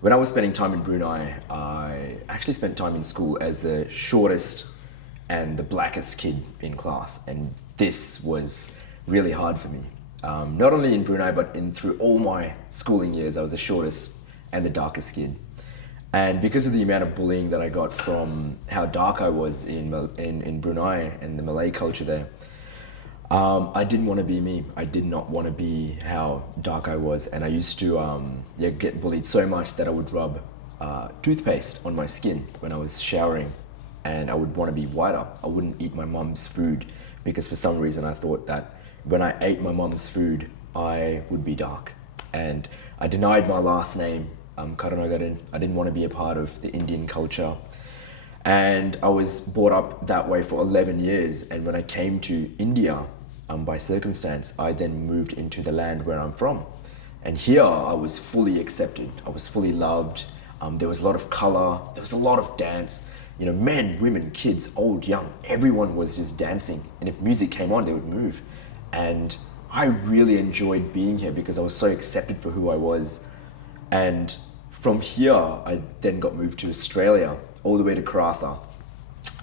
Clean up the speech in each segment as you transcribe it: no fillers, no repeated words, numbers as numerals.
when I was spending time in Brunei, I actually spent time in school as the shortest and the blackest kid in class, and this was really hard for me. Not only in Brunei, but through all my schooling years, I was the shortest and the darkest kid. And because of the amount of bullying that I got from how dark I was in Brunei and the Malay culture there, I didn't want to be me. I did not want to be how dark I was, and I used to get bullied so much that I would rub toothpaste on my skin when I was showering, and I would want to be whiter. I wouldn't eat my mum's food because for some reason I thought that when I ate my mum's food, I would be dark. And I denied my last name, Karanagaran. I didn't want to be a part of the Indian culture. And I was brought up that way for 11 years. And when I came to India, by circumstance, I then moved into the land where I'm from. And here I was fully accepted. I was fully loved. There was a lot of color. There was a lot of dance. You know, men, women, kids, old, young, everyone was just dancing. And if music came on, they would move. And I really enjoyed being here because I was so accepted for who I was. And from here, I then got moved to Australia, all the way to Karatha.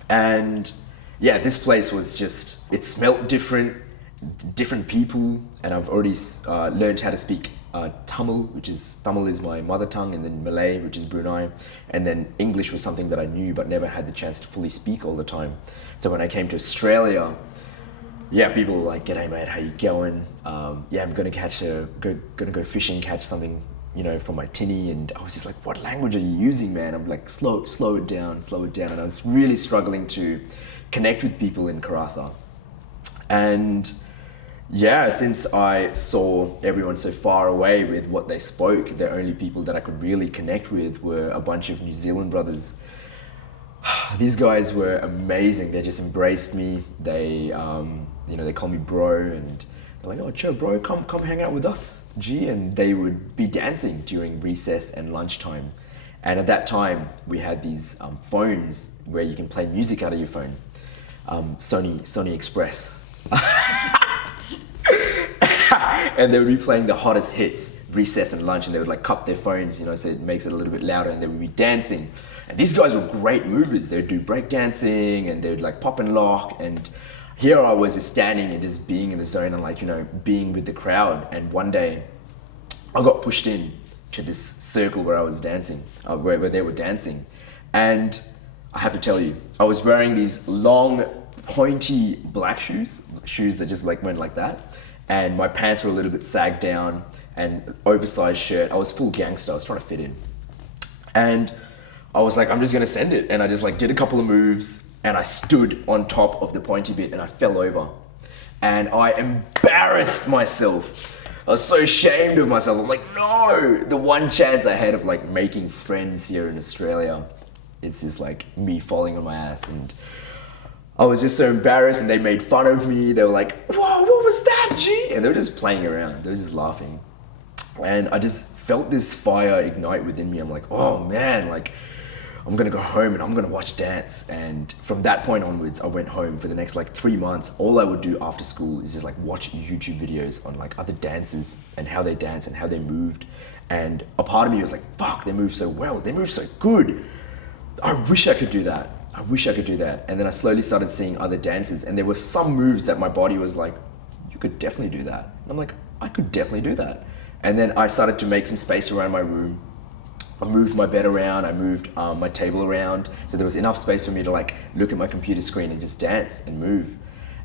And yeah, this place was just, it smelt different people. And I've already learned how to speak Tamil is my mother tongue, and then Malay, which is Brunei. And then English was something that I knew, but never had the chance to fully speak all the time. So when I came to Australia, yeah, people were like, "G'day, mate, how you going? Yeah, I'm gonna go fishing, catch something, you know, from my tinny." And I was just like, "What language are you using, man?" I'm like, slow it down. And I was really struggling to connect with people in Karatha. And yeah, since I saw everyone so far away with what they spoke, the only people that I could really connect with were a bunch of New Zealand brothers. These guys were amazing. They just embraced me. They, they call me bro, and they're like, "Oh, chill, bro, come hang out with us, G." And they would be dancing during recess and lunchtime. And at that time, we had these phones where you can play music out of your phone. Sony Express. And they would be playing the hottest hits, recess and lunch, and they would like cup their phones, you know, so it makes it a little bit louder, and they would be dancing. And these guys were great movers. They'd do break dancing, and they'd like pop and lock. And here I was just standing and just being in the zone and like, you know, being with the crowd. And one day I got pushed in to this circle where I was dancing, where they were dancing. And I have to tell you, I was wearing these long, pointy black shoes that just like went like that. And my pants were a little bit sagged down, and oversized shirt. I was full gangster. I was trying to fit in. And I was like, I'm just gonna send it. And I just like did a couple of moves, and I stood on top of the pointy bit, and I fell over. And I embarrassed myself. I was so ashamed of myself. I'm like, no! The one chance I had of like making friends here in Australia, it's just like me falling on my ass. And I was just so embarrassed, and they made fun of me. They were like, "Whoa, what was that, G?" And they were just playing around. They were just laughing. And I just felt this fire ignite within me. I'm like, oh man, like I'm gonna go home and I'm gonna watch dance. And from that point onwards, I went home for the next like 3 months. All I would do after school is just like watch YouTube videos on like other dancers and how they dance and how they moved. And a part of me was like, fuck, they move so well. They move so good. I wish I could do that. And then I slowly started seeing other dances, and there were some moves that my body was like, you could definitely do that. And I'm like, I could definitely do that. And then I started to make some space around my room. I moved my bed around, I moved my table around, so there was enough space for me to like look at my computer screen and just dance and move.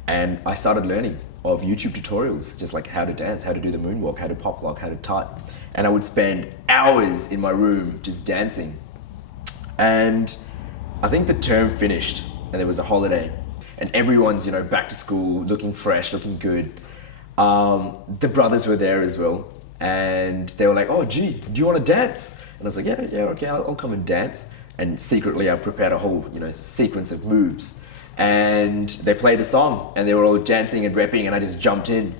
And I started learning of YouTube tutorials, just like how to dance, how to do the moonwalk, how to pop lock, how to tut. And I would spend hours in my room just dancing. And I think the term finished, and there was a holiday, and everyone's, you know, back to school, looking fresh, looking good. The brothers were there as well, and they were like, "Oh, gee, do you want to dance?" And I was like, "Yeah, okay, I'll come and dance." And secretly, I prepared a whole, you know, sequence of moves. And they played a song, and they were all dancing and rapping, and I just jumped in.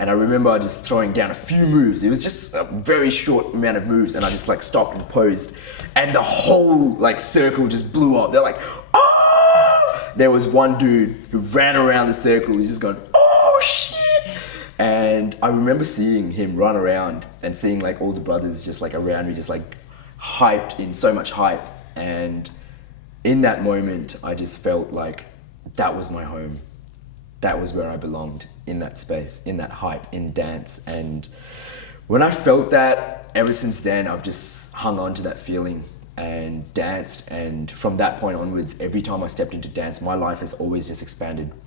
And I remember just throwing down a few moves. It was just a very short amount of moves, and I just like stopped and posed, and the whole like circle just blew up. They're like, "Oh!" There was one dude who ran around the circle. He's just going, "Oh shit!" And I remember seeing him run around and seeing like all the brothers just like around me, just like hyped in so much hype. And in that moment, I just felt like that was my home. That was where I belonged, in that space, in that hype, in dance. And when I felt that, ever since then, I've just hung on to that feeling and danced. And from that point onwards, every time I stepped into dance, my life has always just expanded.